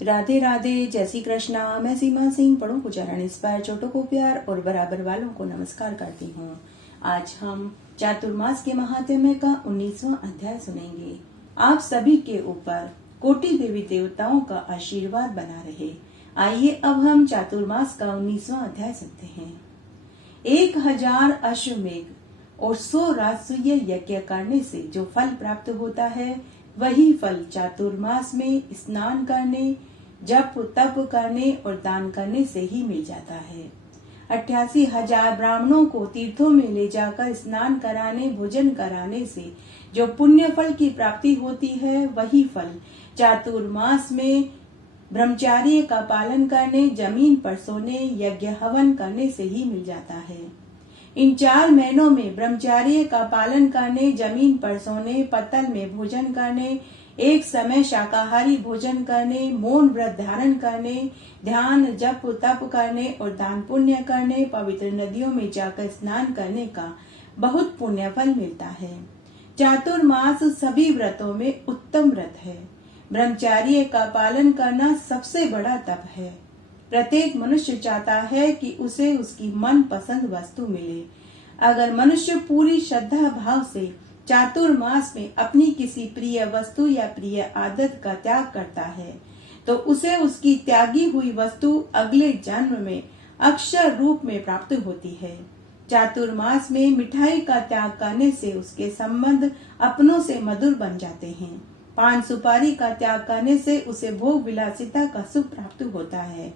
राधे राधे, जय श्री कृष्णा। मैं सीमा सिंह बड़ों को चरण इंस्पायर, छोटों को प्यार और बराबर वालों को नमस्कार करती हूँ। आज हम चातुर्मास के महात्म्य का 19वां अध्याय सुनेंगे। आप सभी के ऊपर कोटि देवी देवताओं का आशीर्वाद बना रहे। आइए अब हम चातुर्मास का 19वां अध्याय सुनते हैं। 1000 अश्वमेघ और 100 राजसूय यज्ञ करने से जो फल प्राप्त होता है, वही फल चातुर्मास में स्नान करने, जप तप करने और दान करने से ही मिल जाता है। 88,000 ब्राह्मणों को तीर्थों में ले जाकर स्नान कराने, भोजन कराने से जो पुण्य फल की प्राप्ति होती है, वही फल चातुर्मास में ब्रह्मचर्य का पालन करने, जमीन पर सोने, यज्ञ हवन करने से ही मिल जाता है। इन 4 महीनों में ब्रह्मचर्य का पालन करने, जमीन पर सोने, पत्तल में भोजन करने, एक समय शाकाहारी भोजन करने, मौन व्रत धारण करने, ध्यान जप तप करने और दान पुण्य करने, पवित्र नदियों में जाकर स्नान करने का बहुत पुण्य फल मिलता है। चातुर्मास सभी व्रतों में उत्तम व्रत है। ब्रह्मचर्य का पालन करना सबसे बड़ा तप है। प्रत्येक मनुष्य चाहता है कि उसे उसकी मन पसंद वस्तु मिले। अगर मनुष्य पूरी श्रद्धा भाव से चातुर्मास में अपनी किसी प्रिय वस्तु या प्रिय आदत का त्याग करता है, तो उसे उसकी त्यागी हुई वस्तु अगले जन्म में अक्षर रूप में प्राप्त होती है। चातुर्मास में मिठाई का त्याग करने से उसके संबंध अपनों से मधुर बन जाते हैं। पान सुपारी का त्याग करने से उसे भोग विलासिता का सुख प्राप्त होता है।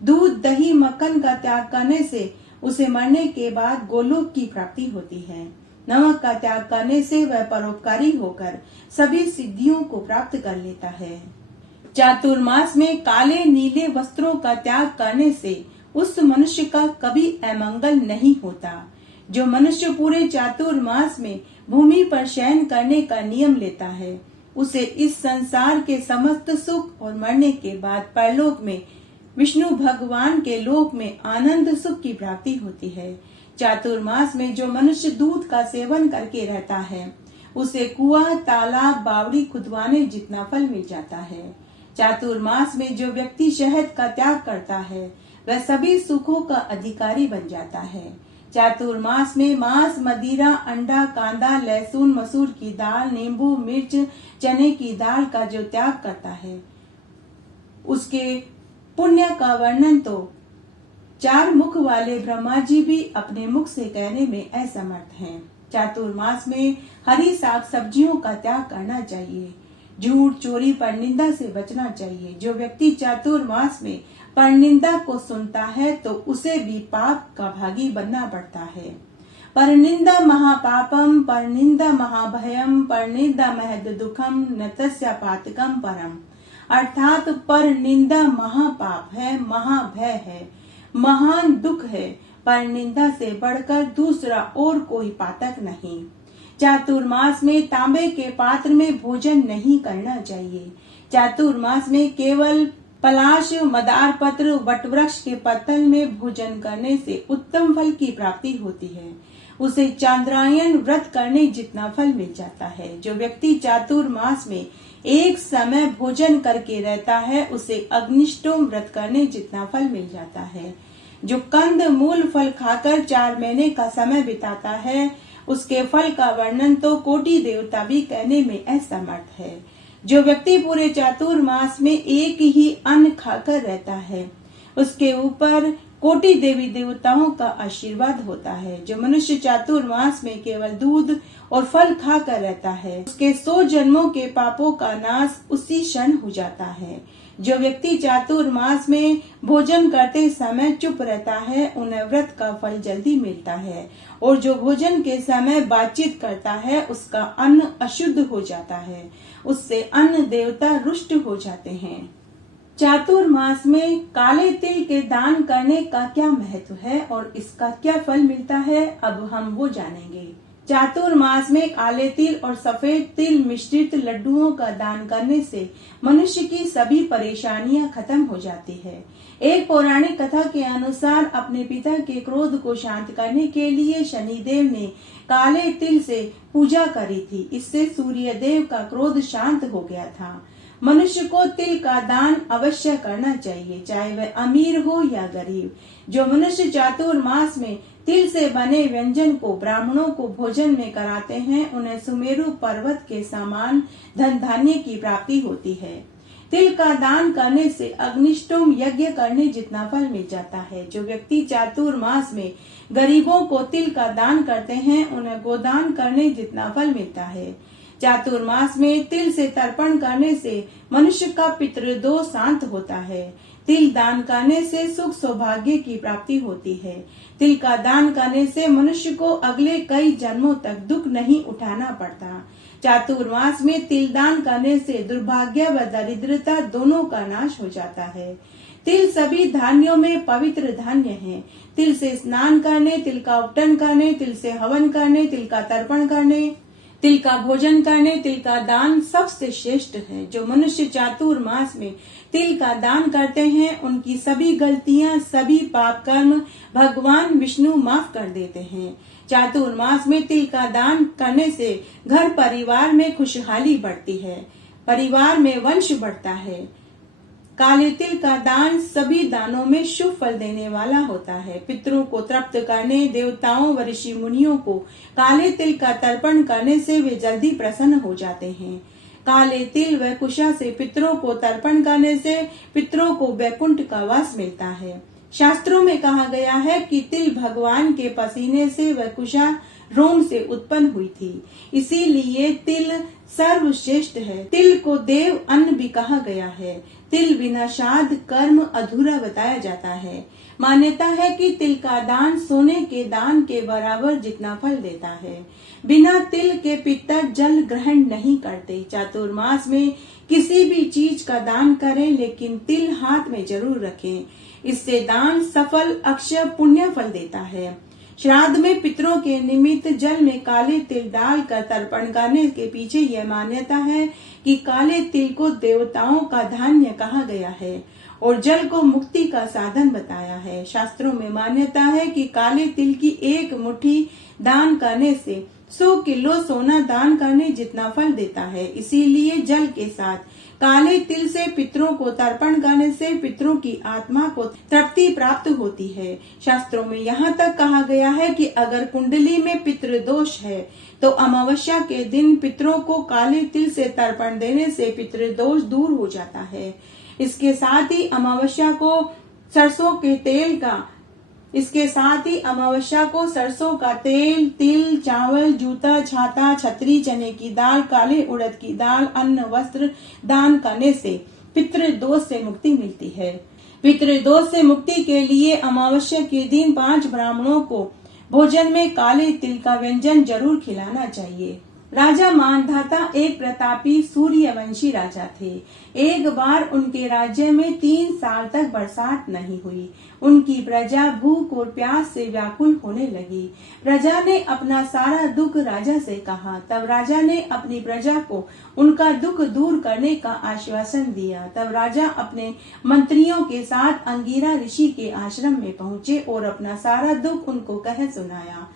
दूध दही मक्खन का त्याग करने से उसे मरने के बाद गोलोक की प्राप्ति होती है। नमक का त्याग करने से वह परोपकारी होकर सभी सिद्धियों को प्राप्त कर लेता है। चातुर्मास में काले नीले वस्त्रों का त्याग करने से उस मनुष्य का कभी अमंगल नहीं होता। जो मनुष्य पूरे चातुर्मास में भूमि पर शयन करने का नियम लेता है, उसे इस संसार के समस्त सुख और मरने के बाद परलोक में विष्णु भगवान के लोक में आनंद सुख की प्राप्ति होती है। चातुर्मास में जो मनुष्य दूध का सेवन करके रहता है, उसे कुआं, तालाब, बावड़ी खुदवाने जितना फल मिल जाता है। चातुर्मास में जो व्यक्ति शहद का त्याग करता है, वह सभी सुखों का अधिकारी बन जाता है। चातुर्मास में मांस, मदिरा, अंडा, कांदा, लहसुन, मसूर की दाल, नींबू, मिर्च, चने की दाल का जो त्याग करता है, उसके पुण्य का वर्णन तो 4 मुख वाले ब्रह्मा जी भी अपने मुख से कहने में असमर्थ हैं। चातुर्मास में हरी साग सब्जियों का त्याग करना चाहिए। झूठ, चोरी, परनिंदा से बचना चाहिए। जो व्यक्ति चातुर्मास में परनिंदा को सुनता है, तो उसे भी पाप का भागी बनना पड़ता है। परनिंदा महापापम, परनिंदा महाभयम, परनिंदा महद दुखम, न तस्य पातकम परम। अर्थात पर निंदा महापाप है, महाभय है, महान दुख है। पर निंदा से बढ़कर दूसरा और कोई पातक नहीं। चातुर्मास में तांबे के पात्र में भोजन नहीं करना चाहिए। चातुर्मास में केवल पलाश, मदार पत्र, वटवृक्ष के पत्तल में भोजन करने से उत्तम फल की प्राप्ति होती है। उसे चांद्रायन व्रत करने जितना फल मिल जाता है। जो व्यक्ति चातुर्मास में एक समय भोजन करके रहता है, उसे अग्निष्टोम व्रत करने जितना फल मिल जाता है। जो कंद मूल फल खाकर 4 महीने का समय बिताता है, उसके फल का वर्णन तो कोटि देवता भी कहने में असमर्थ है। जो व्यक्ति पूरे चातुर्मास में एक ही अन्न खाकर रहता है, उसके ऊपर कोटि देवी देवताओं का आशीर्वाद होता है। जो मनुष्य चातुर्मास में केवल दूध और फल खाकर रहता है, उसके 100 जन्मों के पापों का नाश उसी क्षण हो जाता है। जो व्यक्ति चातुर्मास में भोजन करते समय चुप रहता है, उन्हें व्रत का फल जल्दी मिलता है। और जो भोजन के समय बातचीत करता है, उसका अन्न अशुद्ध हो जाता है, उससे अन्न देवता रुष्ट हो जाते हैं। चातुर्मास में काले तिल के दान करने का क्या महत्व है और इसका क्या फल मिलता है, अब हम वो जानेंगे। चातुर्मास में काले तिल और सफेद तिल मिश्रित लड्डुओं का दान करने से मनुष्य की सभी परेशानियां खत्म हो जाती है। एक पौराणिक कथा के अनुसार अपने पिता के क्रोध को शांत करने के लिए शनिदेव ने काले तिल से पूजा करी थी। इससे सूर्य देव का क्रोध शांत हो गया था। मनुष्य को तिल का दान अवश्य करना चाहिए, चाहे वह अमीर हो या गरीब। जो मनुष्य चातुर्मास में तिल से बने व्यंजन को ब्राह्मणों को भोजन में कराते हैं, उन्हें सुमेरु पर्वत के समान धन धान्य की प्राप्ति होती है। तिल का दान करने से अग्निष्टोम यज्ञ करने जितना फल मिल जाता है। जो व्यक्ति चातुर्मास में गरीबों को तिल का दान करते हैं, उन्हें गोदान करने जितना फल मिलता है। चातुर्मास में तिल से तर्पण करने से मनुष्य का पितृदोष शांत होता है। तिल दान करने से सुख सौभाग्य की प्राप्ति होती है। तिल का दान करने से मनुष्य को अगले कई जन्मों तक दुख नहीं उठाना पड़ता। चातुर्मास में तिल दान करने से दुर्भाग्य व दरिद्रता दोनों का नाश हो जाता है। तिल सभी धान्यों में पवित्र धान्य है। तिल से स्नान करने, तिल का उपटन करने, तिल से हवन करने, तिल का तर्पण करने, तिल का भोजन करने, तिल का दान सबसे श्रेष्ठ है। जो मनुष्य चातुर्मास में तिल का दान करते हैं, उनकी सभी गलतियां, सभी पाप कर्म भगवान विष्णु माफ कर देते हैं। चातुर्मास में तिल का दान करने से घर परिवार में खुशहाली बढ़ती है, परिवार में वंश बढ़ता है। काले तिल का दान सभी दानों में शुभ फल देने वाला होता है। पितरों को तृप्त करने, देवताओं व ऋषि मुनियों को काले तिल का तर्पण करने से वे जल्दी प्रसन्न हो जाते हैं। काले तिल व कुशा से पितरों को तर्पण करने से पितरों को वैकुंठ का वास मिलता है। शास्त्रों में कहा गया है कि तिल भगवान के पसीने से व कुशा रोम से उत्पन्न हुई थी, इसीलिए तिल सर्वश्रेष्ठ है। तिल को देव अन्न भी कहा गया है। तिल बिना श्राद्ध कर्म अधूरा बताया जाता है। मान्यता है कि तिल का दान सोने के दान के बराबर जितना फल देता है। बिना तिल के पितर जल ग्रहण नहीं करते। चातुर्मास में किसी भी चीज का दान करें, लेकिन तिल हाथ में जरूर रखें। इससे दान सफल अक्षय पुण्य फल देता है। श्राद्ध में पितरों के निमित्त जल में काले तिल डालकर तर्पण करने के पीछे यह मान्यता है कि काले तिल को देवताओं का धान्य कहा गया है और जल को मुक्ति का साधन बताया है। शास्त्रों में मान्यता है कि काले तिल की एक मुट्ठी दान करने से 100 किलो सोना दान करने जितना फल देता है। इसीलिए जल के साथ काले तिल से पितरों को तर्पण करने से पितरों की आत्मा को तृप्ति प्राप्त होती है। शास्त्रों में यहाँ तक कहा गया है कि अगर कुंडली में पितृदोष है तो अमावस्या के दिन पितरों को काले तिल से तर्पण देने से पितृदोष दूर हो जाता है। इसके साथ ही अमावस्या को सरसों का तेल, तिल, चावल, जूता, छाता, छतरी, चने की दाल, काले उड़द की दाल, अन्न, वस्त्र दान करने से पितृदोष से मुक्ति मिलती है। पितृदोष से मुक्ति के लिए अमावस्या के दिन 5 ब्राह्मणों को भोजन में काले तिल का व्यंजन जरूर खिलाना चाहिए। राजा मानधाता एक प्रतापी सूर्यवंशी राजा थे। एक बार उनके राज्य में 3 साल तक बरसात नहीं हुई। उनकी प्रजा भूख और प्यास से व्याकुल होने लगी। प्रजा ने अपना सारा दुख राजा से कहा। तब राजा ने अपनी प्रजा को उनका दुख दूर करने का आश्वासन दिया। तब राजा अपने मंत्रियों के साथ अंगिरा ऋषि के आश्रम में पहुँचे और अपना सारा दुख उनको कह सुनाया।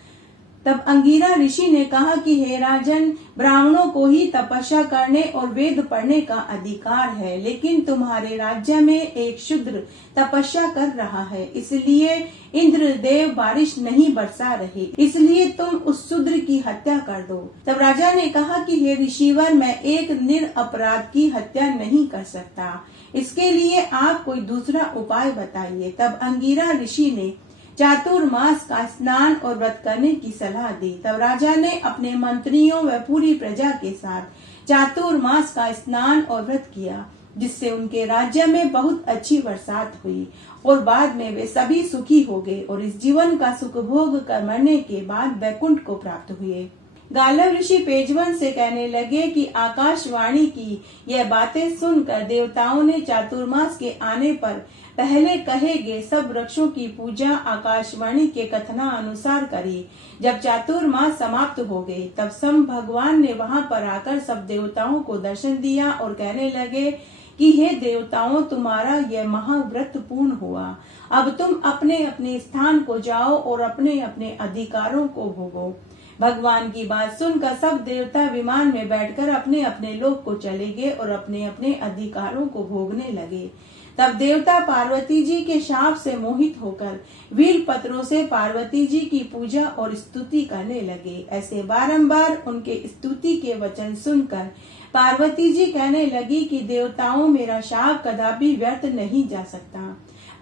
तब अंगिरा ऋषि ने कहा कि हे राजन, ब्राह्मणों को ही तपस्या करने और वेद पढ़ने का अधिकार है, लेकिन तुम्हारे राज्य में एक शूद्र तपस्या कर रहा है, इसलिए इंद्रदेव बारिश नहीं बरसा रहे, इसलिए तुम उस शूद्र की हत्या कर दो। तब राजा ने कहा कि हे ऋषिवर, मैं एक निरपराध की हत्या नहीं कर सकता, इसके लिए आप कोई दूसरा उपाय बताइए। तब अंगिरा ऋषि ने चातुर्मास का स्नान और व्रत करने की सलाह दी। तब राजा ने अपने मंत्रियों व पूरी प्रजा के साथ चातुर्मास का स्नान और व्रत किया, जिससे उनके राज्य में बहुत अच्छी बरसात हुई और बाद में वे सभी सुखी हो गए और इस जीवन का सुख भोग कर मरने के बाद वैकुंठ को प्राप्त हुए। गालव ऋषि पेजवन से कहने लगे कि आकाशवाणी की यह बातें सुनकर देवताओं ने चातुर्मास के आने पर पहले कहे गए सब वृक्षों की पूजा आकाशवाणी के कथना अनुसार करी। जब चातुर्मास समाप्त हो गए, तब सम भगवान ने वहां पर आकर सब देवताओं को दर्शन दिया और कहने लगे कि हे देवताओं, तुम्हारा यह महाव्रत पूर्ण हुआ। अब तुम अपने अपने स्थान को जाओ और अपने अपने अधिकारों को भोगो। भगवान की बात सुनकर सब देवता विमान में बैठकर अपने अपने लोक को चले गए और अपने अपने अधिकारों को भोगने लगे। तब देवता पार्वती जी के शाप से मोहित होकर वील पत्रों से पार्वती जी की पूजा और स्तुति करने लगे। ऐसे बारंबार उनके स्तुति के वचन सुनकर पार्वती जी कहने लगी कि देवताओं, मेरा शाप कदापि व्यर्थ नहीं जा सकता,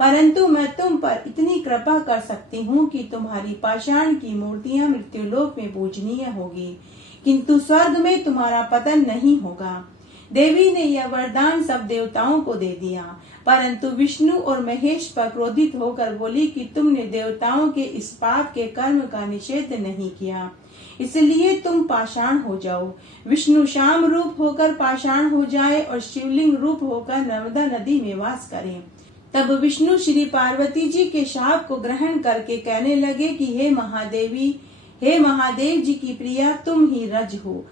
परंतु मैं तुम पर इतनी कृपा कर सकती हूँ कि तुम्हारी पाषाण की मूर्तियां मृत्युलोक में पूजनीय होगी, किंतु स्वर्ग में तुम्हारा पतन नहीं होगा। देवी ने यह वरदान सब देवताओं को दे दिया, परंतु विष्णु और महेश पर क्रोधित होकर बोली कि तुमने देवताओं के इस पाप के कर्म का निषेध नहीं किया, इसलिए तुम पाषाण हो जाओ। विष्णु शाम रूप होकर पाषाण हो जाए और शिवलिंग रूप होकर नर्मदा नदी में वास करें। तब विष्णु श्री पार्वती जी के शाप को ग्रहण करके कहने लगे कि हे महादेवी, हे महादेव जी की प्रिया, तुम ही रज हो,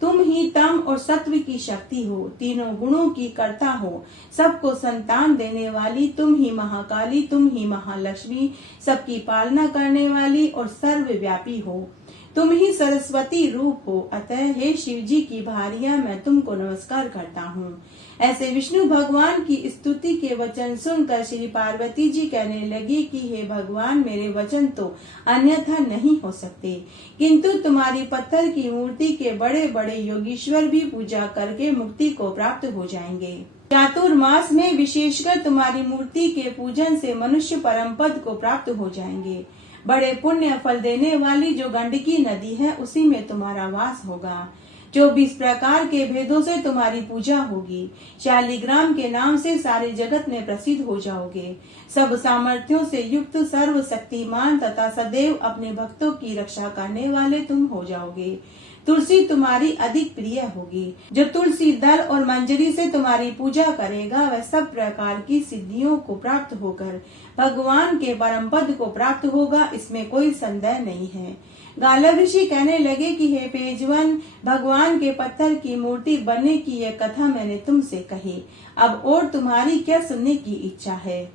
तुम ही तम और सत्व की शक्ति हो, तीनों गुणों की कर्ता हो, सबको संतान देने वाली, तुम ही महाकाली, तुम ही महालक्ष्मी, सबकी पालना करने वाली और सर्वव्यापी हो, तुम ही सरस्वती रूप हो। अतः हे शिव जी की भारिया, मैं तुमको नमस्कार करता हूँ। ऐसे विष्णु भगवान की स्तुति के वचन सुनकर श्री पार्वती जी कहने लगी कि हे भगवान, मेरे वचन तो अन्यथा नहीं हो सकते, किंतु तुम्हारी पत्थर की मूर्ति के बड़े बड़े योगीश्वर भी पूजा करके मुक्ति को प्राप्त हो जाएंगे। चातुर्मास में विशेषकर तुम्हारी मूर्ति के पूजन से मनुष्य परम पद को प्राप्त हो जाएंगे। बड़े पुण्य फल देने वाली जो गंडकी नदी है, उसी में तुम्हारा वास होगा। 24 प्रकार के भेदों से तुम्हारी पूजा होगी। शालिग्राम के नाम से सारे जगत में प्रसिद्ध हो जाओगे। सब सामर्थ्यों से युक्त सर्वशक्तिमान तथा सदैव अपने भक्तों की रक्षा करने वाले तुम हो जाओगे। तुलसी तुम्हारी अधिक प्रिय होगी। जो तुलसी दल और मंजरी से तुम्हारी पूजा करेगा, वह सब प्रकार की सिद्धियों को प्राप्त होकर भगवान के परम पद को प्राप्त होगा, इसमें कोई संदेह नहीं है। गालव ऋषि कहने लगे कि हे पेजवन, भगवान के पत्थर की मूर्ति बनने की यह कथा मैंने तुमसे कही, अब और तुम्हारी क्या सुनने की इच्छा है।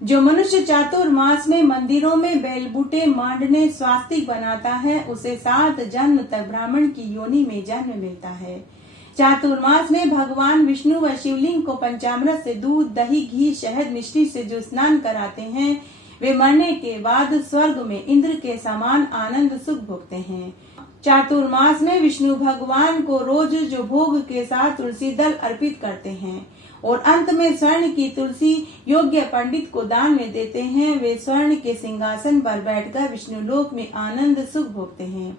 जो मनुष्य चातुर्मास में मंदिरों में बेलबूटे मांडने स्वास्तिक बनाता है, उसे 7 जन्म तक ब्राह्मण की योनि में जन्म मिलता है। चातुर्मास में भगवान विष्णु व शिवलिंग को पंचामृत से दूध, दही, घी, शहद, मिश्री से जो स्नान कराते हैं, वे मरने के बाद स्वर्ग में इंद्र के समान आनंद सुख भोगते हैं। चातुर्मास में विष्णु भगवान को रोज जो भोग के साथ तुलसी दल अर्पित करते हैं और अंत में स्वर्ण की तुलसी योग्य पंडित को दान में देते हैं, वे स्वर्ण के सिंहासन पर बैठकर विष्णु लोक में आनंद सुख भोगते हैं।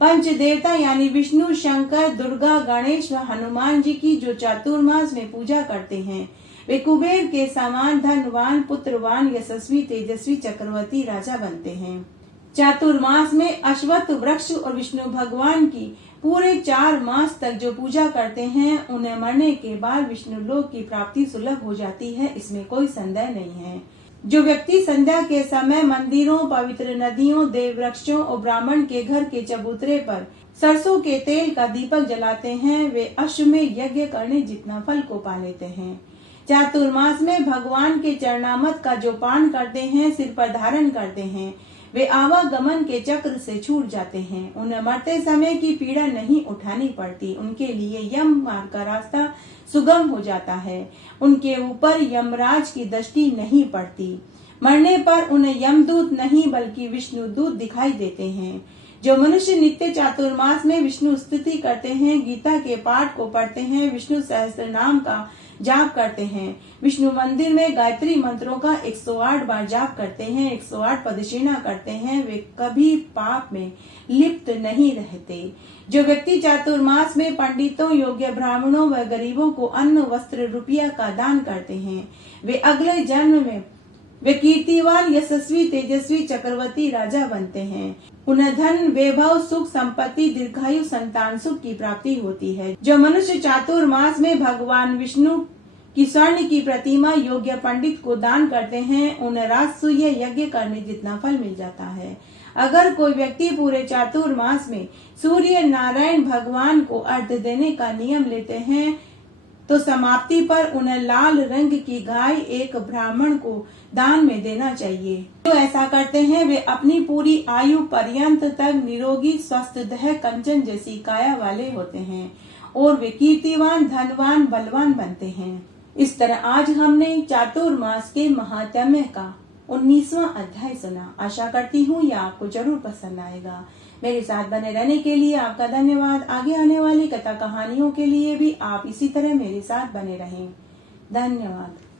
पंच देवता यानी विष्णु, शंकर, दुर्गा, गणेश व हनुमान जी की जो चातुर्मास में पूजा करते हैं, वे कुबेर के समान धनवान, पुत्रवान, यशस्वी, तेजस्वी, चक्रवर्ती राजा बनते हैं। चातुर्मास में अश्वत्थ वृक्ष और विष्णु भगवान की पूरे 4 मास तक जो पूजा करते हैं, उन्हें मरने के बाद विष्णु लोक की प्राप्ति सुलभ हो जाती है, इसमें कोई संदेह नहीं है। जो व्यक्ति संध्या के समय मंदिरों, पवित्र नदियों, देव वृक्षों और ब्राह्मण के घर के चबूतरे पर सरसों के तेल का दीपक जलाते हैं, वे अश्वमेध यज्ञ करने जितना फल को पा लेते हैं। चातुर्मास में भगवान के चरणामृत का जो पान करते हैं, सिर पर धारण करते हैं, वे आवागमन के चक्र से छूट जाते हैं। उन्हें मरते समय की पीड़ा नहीं उठानी पड़ती। उनके लिए यम मार्ग का रास्ता सुगम हो जाता है। उनके ऊपर यमराज की दृष्टि नहीं पड़ती। मरने पर उन्हें यमदूत नहीं बल्कि विष्णु दूत दिखाई देते हैं। जो मनुष्य नित्य चातुर्मास में विष्णु स्तुति करते हैं, गीता के पाठ को पढ़ते हैं, विष्णु सहस्त्र नाम का जाप करते हैं, विष्णु मंदिर में गायत्री मंत्रों का 108 बार जाप करते हैं, 108 प्रदक्षिणा करते हैं, वे कभी पाप में लिप्त नहीं रहते। जो व्यक्ति चातुर्मास में पंडितों, योग्य ब्राह्मणों व गरीबों को अन्न, वस्त्र, रुपया का दान करते हैं, वे अगले जन्म में वे कीर्तिवान, यशस्वी, तेजस्वी, चक्रवर्ती राजा बनते हैं। उन्हें धन, वैभव, सुख, संपत्ति, दीर्घायु, संतान सुख की प्राप्ति होती है। जो मनुष्य चातुर्मास में भगवान विष्णु की स्वर्ण की प्रतिमा योग्य पंडित को दान करते हैं, उन्हें राजसूय यज्ञ करने जितना फल मिल जाता है। अगर कोई व्यक्ति पूरे चातुर्मास में सूर्य नारायण भगवान को अर्घ्य देने का नियम लेते हैं, तो समाप्ति पर उन्हें लाल रंग की गाय एक ब्राह्मण को दान में देना चाहिए। जो ऐसा करते हैं वे अपनी पूरी आयु पर्यंत तक निरोगी, स्वस्थ, दह कंचन जैसी काया वाले होते हैं और वे कीर्तिवान, धनवान, बलवान बनते हैं। इस तरह आज हमने चातुर्मास के महात्म्य का 19वां अध्याय सुना। आशा करती हूँ यह आपको जरूर पसंद आएगा। मेरे साथ बने रहने के लिए आपका धन्यवाद। आगे आने वाली कथा कहानियों के लिए भी आप इसी तरह मेरे साथ बने रहें। धन्यवाद।